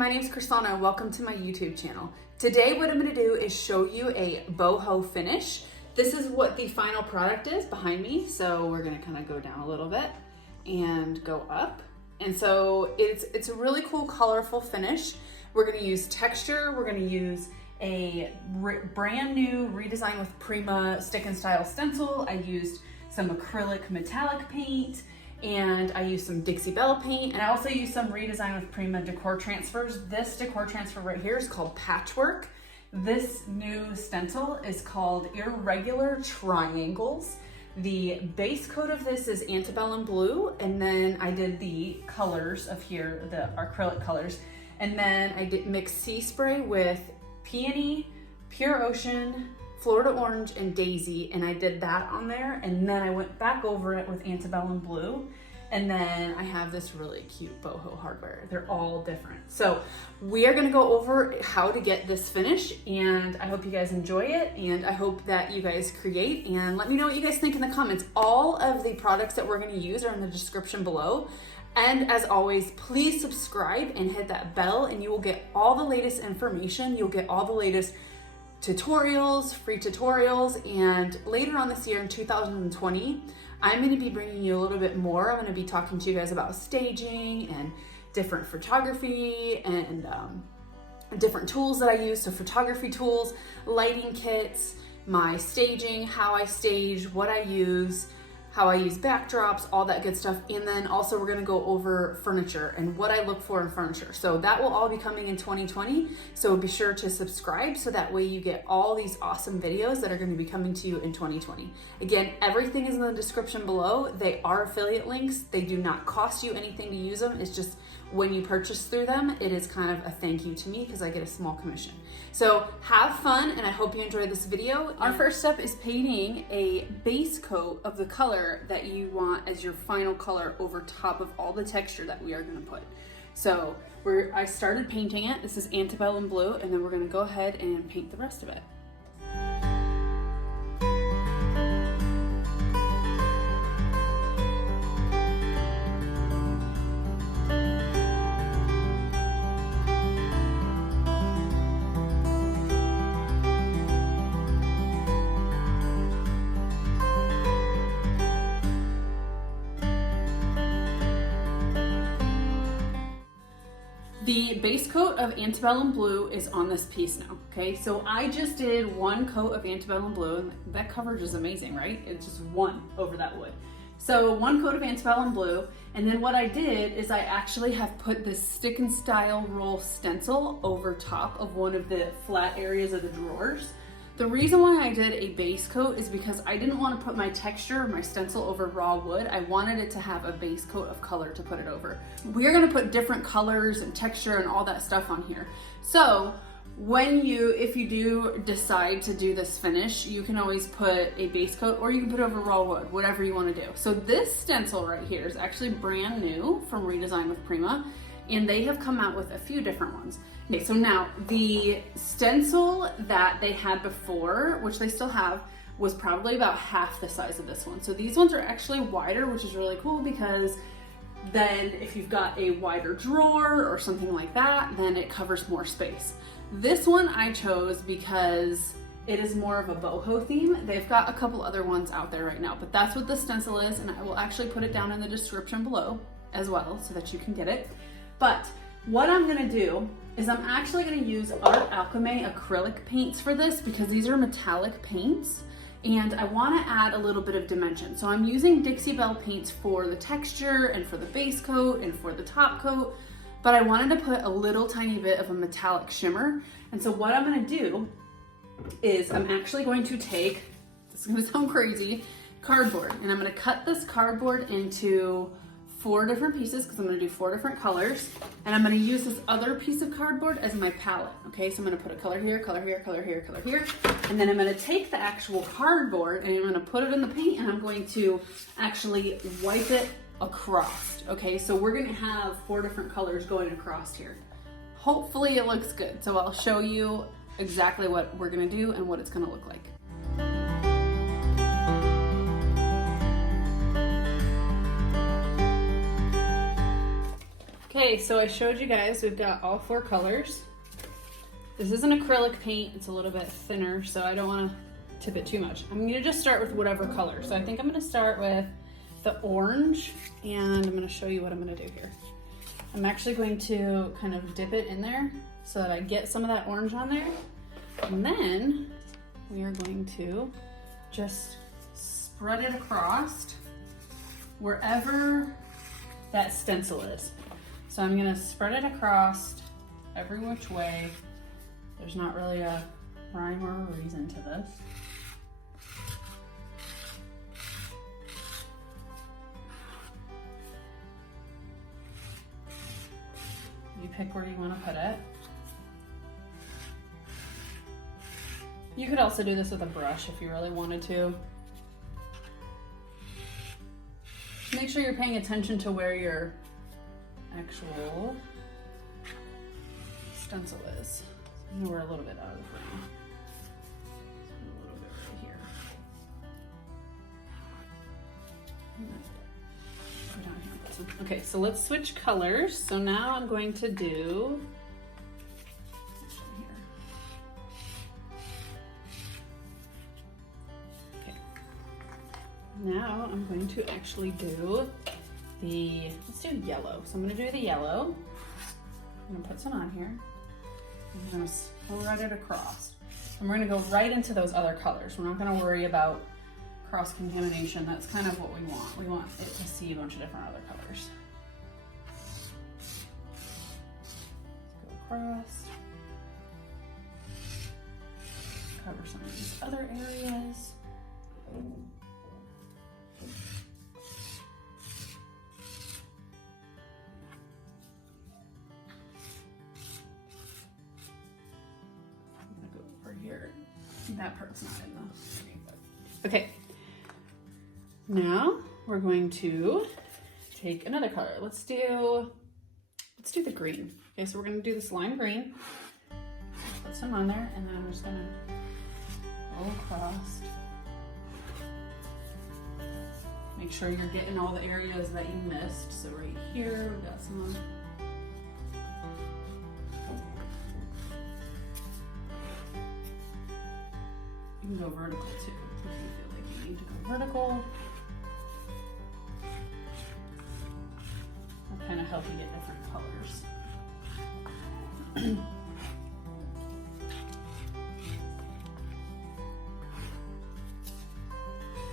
my name is Crys'Dawna and welcome to my YouTube channel. Today what I'm going to do is show you a boho finish. This is what the final product is behind me. So we're going to kind of go down a little bit and go up. And so it's a really cool, colorful finish. We're going to use texture. We're going to use a brand new Redesign with Prima stick and style stencil. I used some acrylic metallic paint, and I used some Dixie Belle paint, and I also used some Redesign with Prima decor transfers. This decor transfer right here is called Patchwork. This new stencil is called Irregular Triangles. The base coat of this is antebellum blue, and then I did the colors of here, the acrylic colors, and then I did mix sea spray with Peony, Pure Ocean, Florida Orange, and Daisy, and I did that on there, and then I went back over it with antebellum blue, and then I have this really cute boho hardware. They're all different. So we are gonna go over how to get this finish, and I hope you guys enjoy it, and I hope that you guys create, and let me know what you guys think in the comments. All of the products that we're gonna use are in the description below. And as always, please subscribe and hit that bell, and you will get all the latest information. You'll get all the latest tutorials, free tutorials, and later on this year in 2020, I'm going to be bringing you a little bit more. I'm going to be talking to you guys about staging and different photography and different tools that I use. So photography tools, lighting kits, my staging, how I stage, what I use, how I use backdrops, all that good stuff. And then also we're gonna go over furniture and what I look for in furniture. So that will all be coming in 2020. So be sure to subscribe so that way you get all these awesome videos that are gonna be coming to you in 2020. Again, everything is in the description below. They are affiliate links. They do not cost you anything to use them. It's just when you purchase through them, it is kind of a thank you to me because I get a small commission. So have fun, and I hope you enjoy this video. Our first step is painting a base coat of the color that you want as your final color over top of all the texture that we are gonna put. So I started painting it. This is antebellum blue, and then we're gonna go ahead and paint the rest of it. The base coat of antebellum blue is on this piece now, okay? So I just did one coat of antebellum blue, and that coverage is amazing, right? It's just one over that wood. So one coat of antebellum blue, and then what I did is I actually have put this stick and style roll stencil over top of one of the flat areas of the drawers. The reason why I did a base coat is because I didn't want to put my texture, my stencil over raw wood. I wanted it to have a base coat of color to put it over. We're going to put different colors and texture and all that stuff on here. So if you do decide to do this finish, you can always put a base coat, or you can put over raw wood, whatever you want to do. So this stencil right here is actually brand new from Redesign with Prima, and they have come out with a few different ones. Okay, so now the stencil that they had before, which they still have, was probably about half the size of this one. So these ones are actually wider, which is really cool because then if you've got a wider drawer or something like that, then it covers more space. This one I chose because it is more of a boho theme. They've got a couple other ones out there right now, but that's what the stencil is, and I will actually put it down in the description below as well so that you can get it. But what I'm gonna do is I'm actually gonna use Art Alchemy acrylic paints for this because these are metallic paints, and I wanna add a little bit of dimension. So I'm using Dixie Belle paints for the texture and for the base coat and for the top coat, but I wanted to put a little tiny bit of a metallic shimmer. And so what I'm gonna do is I'm actually going to take, this is gonna sound crazy, cardboard, and I'm gonna cut this cardboard into 4 different pieces because I'm going to do 4 different colors, and I'm going to use this other piece of cardboard as my palette. Okay, so I'm going to put a color here, color here, color here, color here, and then I'm going to take the actual cardboard and I'm going to put it in the paint, and I'm going to actually wipe it across. Okay, so we're going to have 4 different colors going across here. Hopefully it looks good, so I'll show you exactly what we're going to do and what it's going to look like. Okay, so I showed you guys, we've got all 4 colors. This is an acrylic paint, it's a little bit thinner, so I don't want to tip it too much. I'm gonna just start with whatever color. So I think I'm gonna start with the orange, and I'm gonna show you what I'm gonna do here. I'm actually going to kind of dip it in there so that I get some of that orange on there. And then we are going to just spread it across wherever that stencil is. So I'm gonna spread it across every which way. There's not really a rhyme or a reason to this. You pick where you want to put it. You could also do this with a brush if you really wanted to. Make sure you're paying attention to where your actual stencil is. I know we're a little bit out of frame. A little bit right here. Go down here with this one. Okay, so let's switch colors. So now I'm going to do here. Okay. Now I'm going to actually do let's do yellow. So I'm going to do the yellow. I'm going to put some on here. I'm going to spread it across. And we're going to go right into those other colors. We're not going to worry about cross-contamination. That's kind of what we want. We want it to see a bunch of different other colors. Let's go across. Cover some of these other areas. Here. That part's not in the... Okay. Now we're going to take another color. Let's do the green. Okay, so we're going to do this lime green. Put some on there, and then I'm just going to go across. Make sure you're getting all the areas that you missed. So right here, we've got some. You can go vertical too, if you feel like you need to go vertical. That'll kind of help you get different colors.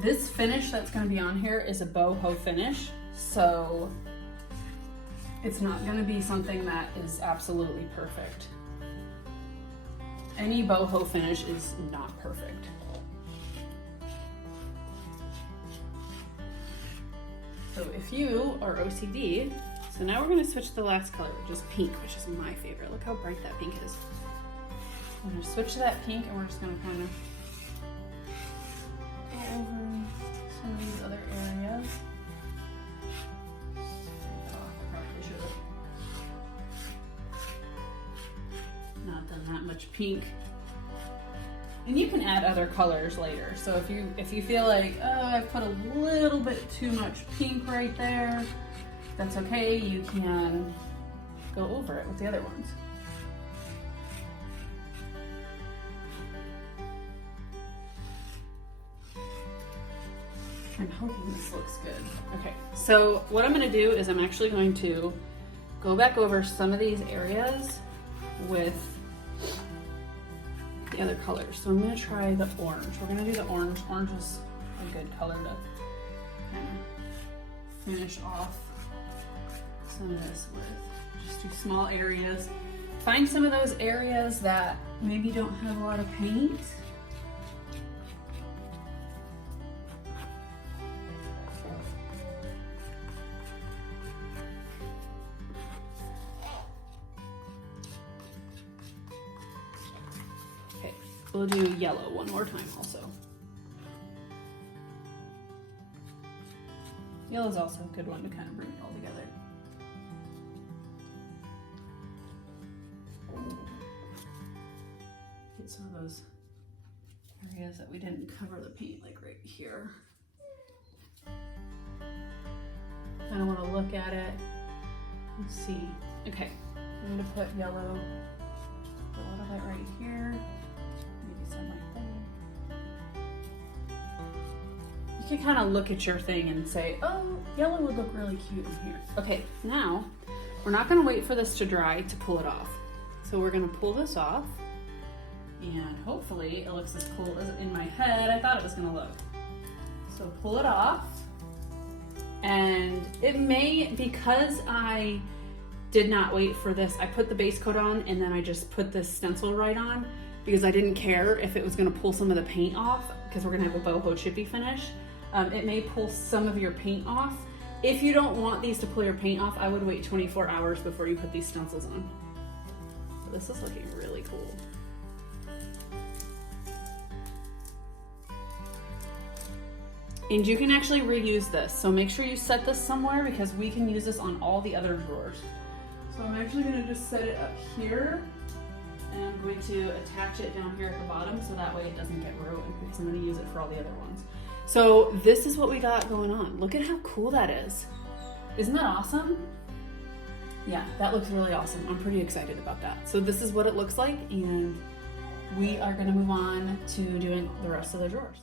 This finish that's going to be on here is a boho finish, so it's not going to be something that is absolutely perfect. Any boho finish is not perfect. So if you are OCD, so now we're going to switch to the last color, which is pink, which is my favorite. Look how bright that pink is. I'm going to switch to that pink, and we're just going to kind of go over some of these other areas. Not done that much pink. And you can add other colors later. So if you feel like, oh, I put a little bit too much pink right there, that's okay. You can go over it with the other ones. I'm hoping this looks good. Okay, so what I'm going to do is I'm actually going to go back over some of these areas with the other colors. So I'm going to try the orange. We're going to do the orange. Orange is a good color to kind of finish off some of this with. Just do small areas. Find some of those areas that maybe don't have a lot of paint. We'll do yellow one more time also. Yellow is also a good one to kind of bring it all together. Get some of those areas that we didn't cover the paint, like right here. Kind of want to look at it Let's see. Okay, I'm gonna put yellow a little bit right here. Maybe some right there. You can kind of look at your thing and say, oh, yellow would look really cute in here. Okay, now we're not gonna wait for this to dry to pull it off. So we're gonna pull this off, and hopefully it looks as cool as in my head I thought it was gonna look. So pull it off, and it may, because I did not wait for this, I put the base coat on and then I just put this stencil right on because I didn't care if it was gonna pull some of the paint off because we're gonna have a boho chippy finish. It may pull some of your paint off. If you don't want these to pull your paint off, I would wait 24 hours before you put these stencils on. So this is looking really cool. And you can actually reuse this. So make sure you set this somewhere because we can use this on all the other drawers. So I'm actually gonna just set it up here, and I'm going to attach it down here at the bottom so that way it doesn't get ruined because I'm gonna use it for all the other ones. So this is what we got going on. Look at how cool that is. Isn't that awesome? Yeah, that looks really awesome. I'm pretty excited about that. So this is what it looks like, and we are gonna move on to doing the rest of the drawers.